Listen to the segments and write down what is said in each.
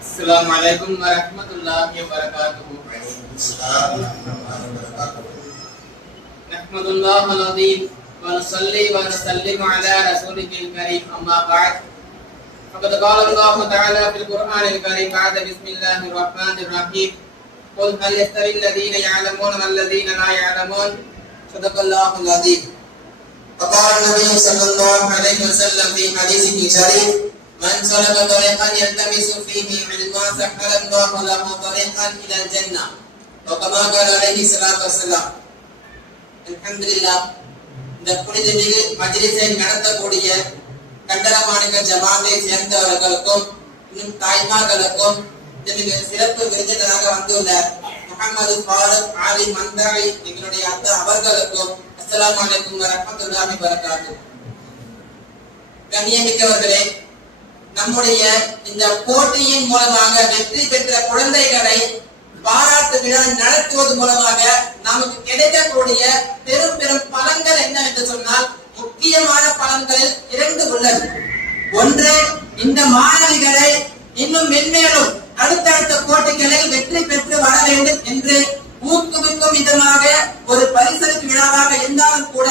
Assalamualaikum warahmatullahi wabarakatuh. Nahmadullah al-azim wa nusalli wa nusallimu ala rasulihil karim amma ba'd. Faqad qala Allah ta'ala fil Qur'anil karim ba'da bismillahir rahmanir rahim. Qul hal yastawi alladhina ya'lamuna wal ladhina la ya'lamun. Sadaqallahul azim. Qala Nabi sallallahu alaihi wasallam fi hadithihi syarif Man salaka tariqan yaltamisu fihi ilman sahhala Allahu lahu tariqan ila al-jannah. Wa kama qala alaihi salatu wassalam. Alhamdulillah, இந்த புனித மஜ்லிஸை நடத்தக்கூடிய கண்டரமாணிக்க ஜமாத்தை சேர்ந்தவர்களுக்கும் இன்னும் தாய்மார்களுக்கும் இதற்கு சிறப்பு விருந்தினராக வந்துள்ள முஹம்மது ஃபாரூக் ஆலி மந்தாரி எங்களுடைய அத்தா அவர்களுக்கும் அஸ்ஸலாமு அலைக்கும் வரஹ்மத்துல்லாஹி வபரகாத்துஹு. கண்ணியமிக்கவர்களே, நம்முடைய இந்த போட்டியின் மூலமாக வெற்றி பெற்ற குழந்தைகளை பாராட்டு விழா நடத்துவது மூலமாக நமக்கு கிடைக்கக்கூடிய பெரும் பெரும் பலன்கள் என்னவென்று சொன்னால், முக்கியமான பலன்களில் 2 உள்ளது. ஒன்று, இந்த மாணவிகளை இன்னும் மென்மேலும் அடுத்தடுத்த போட்டிகளில் வெற்றி பெற்று வர வேண்டும் என்று ஊக்குவிக்கும் விதமாக ஒரு பரிசளிப்பு விழாவாக இருந்தாலும் கூட,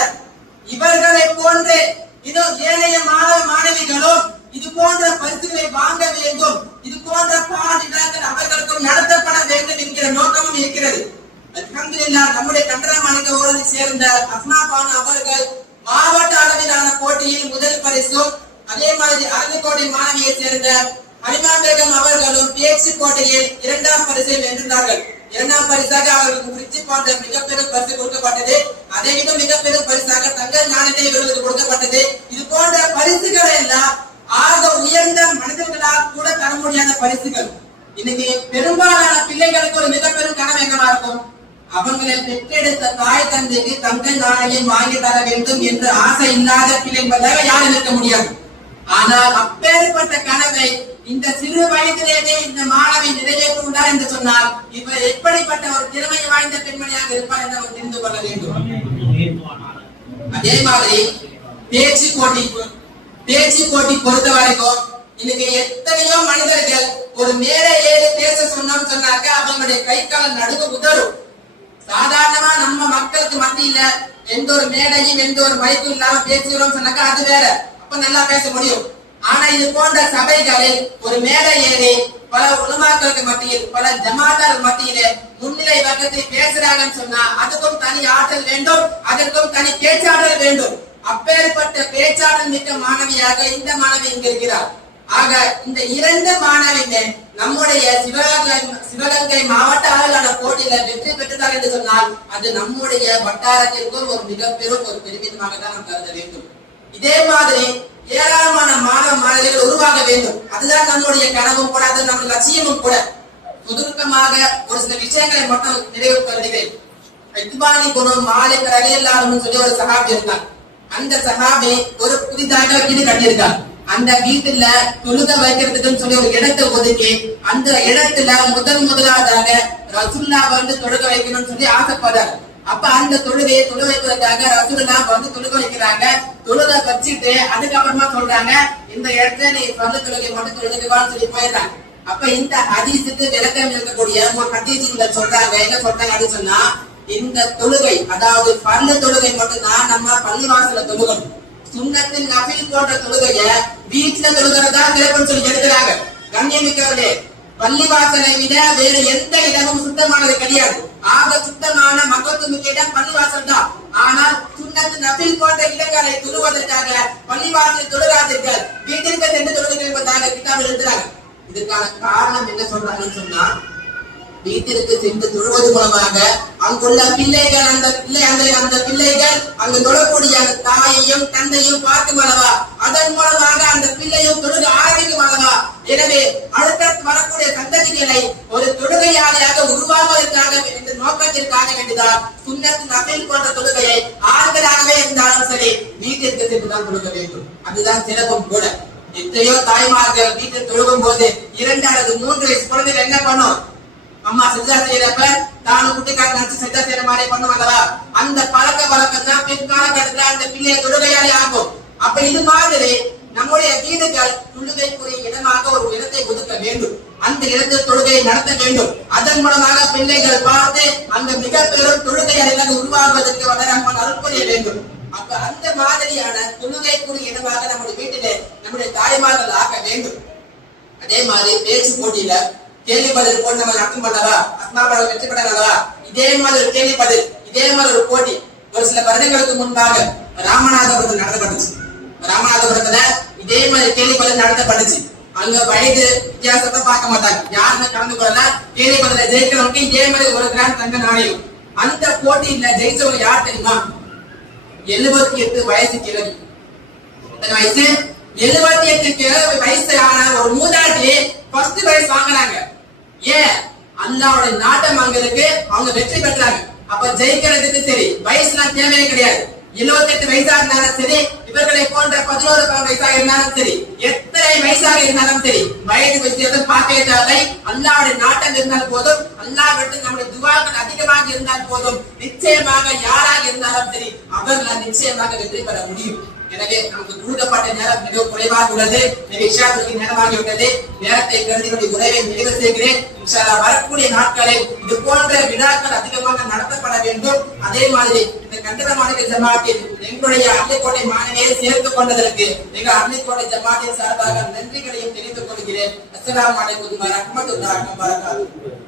இவர்களை போன்று இன்னும் ஏனைய மாணவ மாணவிகளும் இது போன்ற பரிசுகளை வாங்க வேண்டும், இது போன்ற பாடங்கள் அவர்களுக்கும் நடத்தப்பட வேண்டும் என்கிற நோக்கமும் இருக்கிறது. அல்ஹம்துலில்லாஹ், நம்முடைய கண்டரமாணிக்க ஊரை சேர்ந்த அஸ்மா பானு அவர்கள் மாவட்ட அளவிலான போட்டியில் முதல் பரிசும், அதே மாதிரி அரங்கோடி மாணவியை சேர்ந்த ஹலிமா பேகம் அவர்களும் பேச்சு போட்டியில் 2ஆம் பரிசை வென்றார்கள். 2ஆம் பரிசாக அவர்களுக்கு ஃப்ரிட்ஜ் போன்ற மிகப்பெரும் பரிசு கொடுக்கப்பட்டது. அதை விட மிகப்பெரும் பரிசாக தங்க நாணயத்தை இவர்களுக்கு கொடுக்கப்பட்டது. இது போன்ற பரிசுகளை எல்லாம் ஆக உயர்ந்த மனிதர்களால் கூட தர முடியாத பரிசுகள். இன்னைக்கு பெரும்பாலான பிள்ளைகளுக்கு ஒரு மிகப்பெரும் கனவு என்னவா இருக்கும்? அவங்களை பெற்றெடுத்த தாய் தந்தைக்கு தங்க நாணயம் வாங்கி தர வேண்டும் என்ற ஆசை இல்லாத பிள்ளைகளாக யாரும் இருக்க முடியாது. ஆனால் அப்பேற்பட்ட கனவை இந்த சிறு வயதிலேயே இந்த மாணவி நிறைவேற்றுகிறார் என்று சொன்னால், இவர் எப்படிப்பட்ட ஒரு திறமை வாய்ந்த பெண்மணியாக இருப்பார் என்று அவர் தெரிந்து கொள்ள வேண்டும். அதே மாதிரி பேச்சு போட்டி பொறுத்த வரைக்கும் இன்னைக்கு எத்தனையோ மனிதர்கள் ஒரு மேலே ஏறி பேச சொன்னாக்க அவங்களுடைய கை கால் நடுங்க உதறும். சாதாரணமா நம்ம மக்களுக்கு மத்தியில எந்த ஒரு மேடையும் எந்த ஒரு மைக்கும் இல்லாம பேசுகிறோம் சொன்னாக்கா அது வேற, அப்ப நல்லா பேச முடியும். ஆனா இது போன்ற சபைகளில் ஒரு மேடை ஏறி பல உலமாக்களுக்கு மத்தியில் பல ஜமாத்தார் மத்தியில முன்னிலை வகத்தை பேசுறாங்கன்னு சொன்னா அதுக்கும் தனி ஆற்றல் வேண்டும், அதற்கும் தனி பேச்சாற்றல் வேண்டும். அப்பேற்பட்ட பேச்சாற்றல் மிக்க மாணவியாக இந்த மாணவி இங்க இருக்கிறார். ஆக இந்த 2 மாணவிகள் நம்முடைய சிவகங்கை மாவட்ட அளவிலான போட்டியில வெற்றி பெற்றதாக என்று சொன்னால், அது நம்முடைய வட்டாரத்திற்கும் ஒரு மிகப்பெரும் ஒரு பெருமிதமாக தான் நாம் கருத வேண்டும். இதே மாதிரி ஏராளமான மாணவ மாணவிகள் உருவாக வேண்டும். அதுதான் நம்முடைய கனவும் கூட, அது நம்ம லட்சியமும் கூட. சுருக்கமாக ஒரு சில விஷயங்களை மட்டும் நிறைவு கருதுகிறேன். இத்பானி குணம் மாலிக் ரலியல்லாஹு அன்ஹு சொல்லி ஒரு சஹாபி இருந்தார். அந்த சஹாபி ஒரு புதிதாக வீடு கட்டியிருக்கார். அந்த வீட்டுல தொழுக வைக்கிறதுக்குன்னு சொல்லி ஒரு இடத்தை ஒதுக்கி அந்த இடத்துல முதலாவதாக ரசூலுல்லாஹ் வந்து தொழுக வைக்கணும்னு சொல்லி ஆசைப்படுறார். அப்ப அந்த தொழுகையை தொழு வைப்பதற்காக ரசூலுல்லாஹ் வந்து தொழுக வைக்கிறாங்க. தொழுக வச்சுட்டு அதுக்கப்புறமா சொல்றாங்க, இந்த இடத்துல நீ பர்து தொழுகை மட்டும் தொழுதுவான்னு சொல்லி போயிடுறாங்க. அப்ப இந்த ஹதீஸுக்கு விளக்கம் இருக்கக்கூடிய ஒரு ஹதீஸ்ல சொல்றாங்க, என்ன சொல்றாங்க அப்படின்னு சொன்னா, இந்த தொழுகை அதாவது பர்து தொழுகை மட்டும்தான் நம்ம பள்ளிவாசல தொழுகணும். சுன்னத்தின் நஃபில் போன்ற தொழுகைய வீட்டுல தொழுகிறதா சிறப்புன்னு சொல்லி எடுக்கிறாங்க. கண்ணியமிக்கவர்களே, பள்ளிவாசலை விட வேற எந்த இடமும் சுத்தமானது கிடையாது. ஆக சுத்தமான மக்களுக்கு இடம் பள்ளிவாசல் தான். ஆனால் சுன்னத்து நஃபில் போன்ற இடங்களை தொழுவதற்காக பள்ளிவாசல் தொழுகாதீர்கள், வீட்டிற்கு சென்று தொழுகை என்பதாக கிதாபில் எழுதுறாங்க. இதுக்கான காரணம் என்ன சொல்றாங்கன்னு சொன்னா, வீட்டிற்கு சென்று தொழுவது மூலமாக அங்குள்ள பிள்ளைகள் அந்த பிள்ளைகள் அங்கு தொழக்கூடிய தாயையும் தந்தையும் பார்க்கும் அல்லவா, அதன் மூலமாக அந்த பிள்ளையும் தொழுக ஆரம்பிக்கும் அல்லவா. எனவே அடுத்த வரக்கூடிய சந்ததிகளை ஒரு தொழுகையாளியாக உருவாக்குவதற்காக இந்த நோக்கத்திற்காக வேண்டிதான் சுன்னத் நஃபில் போன்ற தொழுகையை ஆண்களாகவே இருந்தாலும் சரி வீட்டிற்கு சென்றுதான் தொழுக வேண்டும். அதுதான் சிறப்பும் கூட. எத்தனையோ தாய்மார்கள் வீட்டில் தொழுகும் போது 2 அல்லது 3 வயசு குழந்தைகள் என்ன பண்ணும், அம்மா சஜ்ஜா செய்யறப்ப தானும் குட்டிக்கார நினைச்சு சஜ்ஜா செய்யற மாதிரி பண்ணுவாங்களா, அந்த பழக்க வழக்கம் தான் பிற்காலத்துல அந்த பிள்ளைய தொழுகையாளி ஆகும். அப்ப இது மாதிரி நம்முடைய வீடுகள் தொழுகைக்குரிய இடமாக ஒரு இடத்தை ஒதுக்க வேண்டும். அந்த இடத்தில் தொழுகையை நடத்த வேண்டும். அதன் மூலமாக பிள்ளைகள் பார்த்து அந்த மிக பெரும் தொழுகை அறிஞர் உருவாகுவதற்கு வளரமான அருள் புரிய வேண்டும். அப்ப அந்த மாதிரியான தொழுகைக்குரிய இடமாக நம்முடைய வீட்டிலே நம்முடைய தாய்மார்கள் ஆக்க வேண்டும். அதே மாதிரி பேச்சு போட்டியில கேள்வி பதில் போட்டு நம்ம நடத்தும் பண்ணவா, அஸ்மாபால் வெற்றி பெறவா, இதே மாதிரி ஒரு கேள்வி பதில், இதே மாதிரி ஒரு போட்டி ஒரு சில வருடங்களுக்கு முன்பாக ராமநாதபுரத்தில் நடத்தப்பட்டுச்சு. ராமநாதபுரத்துல இதே மாதிரி கேள்வி பதில் நடத்தப்பட்டுச்சு. அங்க வயது வித்தியாசத்தை பார்க்க மாட்டாங்க, யாருமே கலந்து கொள்ள. கேள்வி பதில ஜெயிக்கிறவங்க இதே மாதிரி ஒரு கிராம் தங்க நாணயம். அந்த போட்டியில ஜெயிச்சவங்க யார் தெரியுமா? 78 வயசு கிழவி. வயசு 78 வயசு ஆன ஒரு மூதாட்டி ஃபர்ஸ்ட் பிரைஸ் வாங்கினாங்க. ஏன்? அல்லாஹ்வுடைய நாட்டம் அங்களுக்கு அவங்க வெற்றி பெற்றாங்க. அப்ப ஜெயிக்கிறதுக்கு சரி வயசுலாம் தேவையே கிடையாது. 78 வயசாக இருந்தாலும் சரி, இவர்களை போன்ற 11 வயசாக இருந்தாலும் சரி, எத்தனை வயசாக இருந்தாலும் சரி, வயது வித்தியாசம் பார்க்கவே தேவை. அல்லாஹ்வுடைய நாட்டம் இருந்தால் போதும், அல்லாஹ் விட்டு நம்முடைய துஆக்கள் அதிகமாக இருந்தால் போதும், நிச்சயமாக யாராக இருந்தாலும் சரி அவர்கள் நிச்சயமாக வெற்றி பெற முடியும். எனவே நமக்கு கொடுக்கப்பட்ட நேரம் மிக குறைவாக உள்ளது. இஷாவுக்கு நேரமாகிவிட்டது. நேரத்தை கருதி உரையை நிறைவு செய்கிறேன். இன்ஷா அல்லாஹ் வரக்கூடிய நாட்களில் இது போன்ற விழாக்கள் அதிகமாக நடத்தப்பட வேண்டும். அதே மாதிரி இந்த கண்டனமான ஜமாத்தில் எங்களுடைய அன்னைக்கோட்டை மாணவியை சேர்த்துக் கொண்டதற்கு எங்கள் அன்னைக்கோட்டை ஜமாத்தின் சார்பாக நன்றிகளையும் தெரிவித்துக் கொள்கிறேன். அஸ்ஸலாமு அலைக்கும் வரஹ்மத்துல்லாஹி வபரகாத்துஹு.